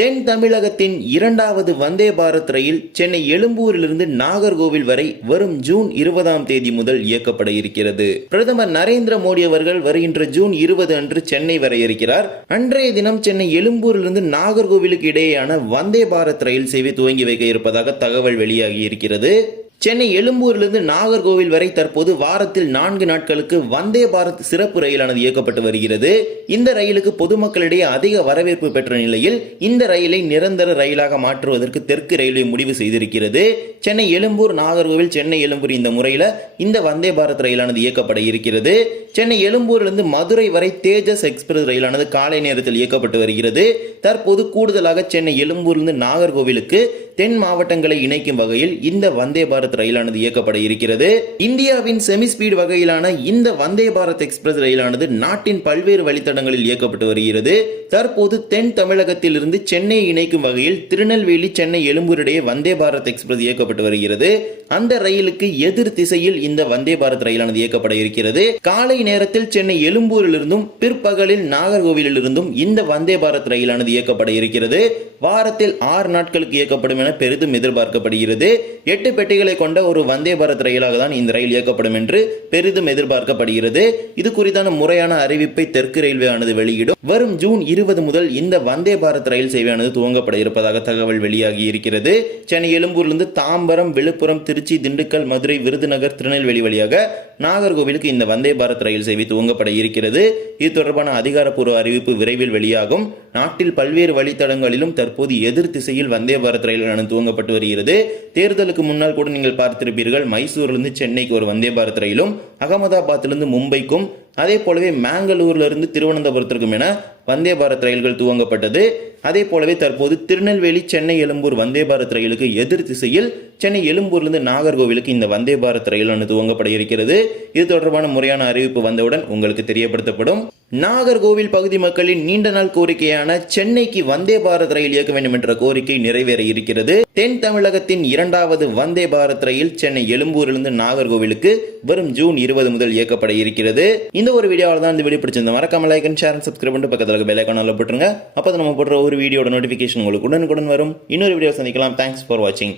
தென் தமிழகத்தின் இரண்டாவது வந்தே பாரத் ரயில் சென்னை எழும்பூரிலிருந்து நாகர்கோவில் வரை வரும் ஜூன் இருபதாம் தேதி முதல் இயக்கப்பட இருக்கிறது. பிரதமர் நரேந்திர மோடி அவர்கள் வருகின்ற ஜூன் இருபது அன்று சென்னை வர இருக்கிறார். அன்றைய தினம் சென்னை எழும்பூரிலிருந்து நாகர்கோவிலுக்கு இடையேயான வந்தே பாரத் ரயில் சேவை துவங்கி வைக்க இருப்பதாக தகவல் வெளியாகி இருக்கிறது. சென்னை எழும்பூரிலிருந்து நாகர்கோவில் வரை தற்போது வாரத்தில் நான்கு நாட்களுக்கு வந்தே பாரத் சிறப்பு ரயிலானது இயக்கப்பட்டு வருகிறது. இந்த ரயிலுக்கு பொதுமக்களிடையே அதிக வரவேற்பு பெற்ற நிலையில் இந்த ரயிலை நிரந்தர ரயிலாக மாற்றுவதற்கு தெற்கு ரயில்வே முடிவு செய்திருக்கிறது. சென்னை எழும்பூர் நாகர்கோவில் சென்னை எழும்பூர் இந்த முறையில் இந்த வந்தே பாரத் ரயிலானது இயக்கப்பட இருக்கிறது. சென்னை எழும்பூரிலிருந்து மதுரை வரை தேஜஸ் எக்ஸ்பிரஸ் ரயிலானது காலை நேரத்தில் இயக்கப்பட்டு வருகிறது. தற்போது கூடுதலாக சென்னை எழும்பூரிலிருந்து நாகர்கோவிலுக்கு தென் மாவட்டங்களை இணைக்கும் வகையில் இந்த வந்தே பாரத் ரயிலானது இயக்கப்பட இருக்கிறது. இந்தியாவின் செமி ஸ்பீட் வகையிலான இந்த வந்தே பாரத் எக்ஸ்பிரஸ் ரயிலானது நாட்டின் பல்வேறு வழித்தடங்களில் இயக்கப்பட்டு வருகிறது. தற்போது தென் தமிழகத்தில் இருந்து சென்னை இணைக்கும் வகையில் திருநெல்வேலி சென்னை எழும்பூர் இடையே வந்தே பாரத் எக்ஸ்பிரஸ் இயக்கப்பட்டு வருகிறது. அந்த ரயிலுக்கு எதிர் திசையில் இந்த வந்தே பாரத் ரயிலானது இயக்கப்பட இருக்கிறது. காலை நேரத்தில் சென்னை எழும்பூரிலிருந்தும் பிற்பகலில் நாகர்கோவிலிருந்தும் இந்த வந்தே பாரத் ரயிலானது இயக்கப்பட இருக்கிறது. வாரத்தில் ஆறு நாட்களுக்கு இயக்கப்படும் என பெரிதும் எதிர்பார்க்கப்படுகிறது. எட்டு பெட்டிகளை கொண்ட ஒரு வந்தே பாரத் ரயிலாக தான் இந்த ரயில் இயக்கப்படும் என்று பெரிதும் எதிர்பார்க்கப்படுகிறது. இது குறித்தான முறையான அறிவிப்பை தெற்கு ரயில்வே ஆனது வெளியிடும். வரும் ஜூன் இருபது முதல் இந்த வந்தே பாரத் ரயில் சேவையானது துவங்கப்பட இருப்பதாக தகவல் வெளியாகி இருக்கிறது. சென்னை எழும்பூர்லிருந்து தாம்பரம் விழுப்புரம் திருச்சி திண்டுக்கல் மதுரை விருதுநகர் திருநெல்வேலி வழியாக நாகர்கோவிலுக்கு இந்த வந்தே பாரத் ரயில் சேவை துவங்கப்பட இருக்கிறது. இது தொடர்பான அதிகாரப்பூர்வ அறிவிப்பு விரைவில் வெளியாகும். நாட்டில் பல்வேறு வழித்தடங்களிலும் தற்போது எதிர் திசையில் வந்தே பாரத் ரயிலானது துவங்கப்பட்டு வருகிறது. தேர்தலுக்கு முன்னால் கூட நீங்கள் பார்த்திருப்பீர்கள் மைசூர்லேருந்து சென்னைக்கு ஒரு வந்தே பாரத் ரயிலும் அகமதாபாத்திலிருந்து மும்பைக்கும் அதே போலவே மேங்களூர்ல இருந்து திருவனந்தபுரத்திற்கும் என வந்தே பாரத் ரயில்கள் துவங்கப்பட்டது. அதே போலவே தற்போது திருநெல்வேலி சென்னை எழும்பூர் வந்தே பாரத் ரயிலுக்கு எதிர் திசையில் சென்னை எழும்பூர்லேருந்து நாகர்கோவிலுக்கு இந்த வந்தே பாரத் ரயில் துவங்கப்பட இருக்கிறது. இது தொடர்பான முறையான அறிவிப்பு வந்தவுடன் உங்களுக்கு தெரியப்படுத்தப்படும். நாகர்கோவில் பகுதி மக்களின் நீண்ட நாள் கோரிக்கையான சென்னைக்கு வந்தே பாரத் ரயில் இயக்க வேண்டும் என்ற கோரிக்கை நிறைவேற இருக்கிறது. தென் தமிழகத்தின் இரண்டாவது வந்தே பாரத் ரயில் சென்னை எழும்பூரிலிருந்து நாகர்கோவிலுக்கு வரும் ஜூன் இருபது முதல் இயக்கப்பட இருக்கிறது. இந்த ஒரு வீடியோவில் தான் இந்த வீடியோ பிடிச்சிருந்த மறக்காம like and share and subscribe பண்ணிட்டு பக்கத்தில் இருக்க பெல் போட்டுருங்க. அப்போ நம்ம போடுற ஒரு வீடியோட நோட்டிஃபிகேஷன் உங்களுக்கு உடனுக்குடன் வரும். இன்னொரு வீடியோ சந்திக்கலாம். தேங்க்ஸ் ஃபார் வாட்சிங்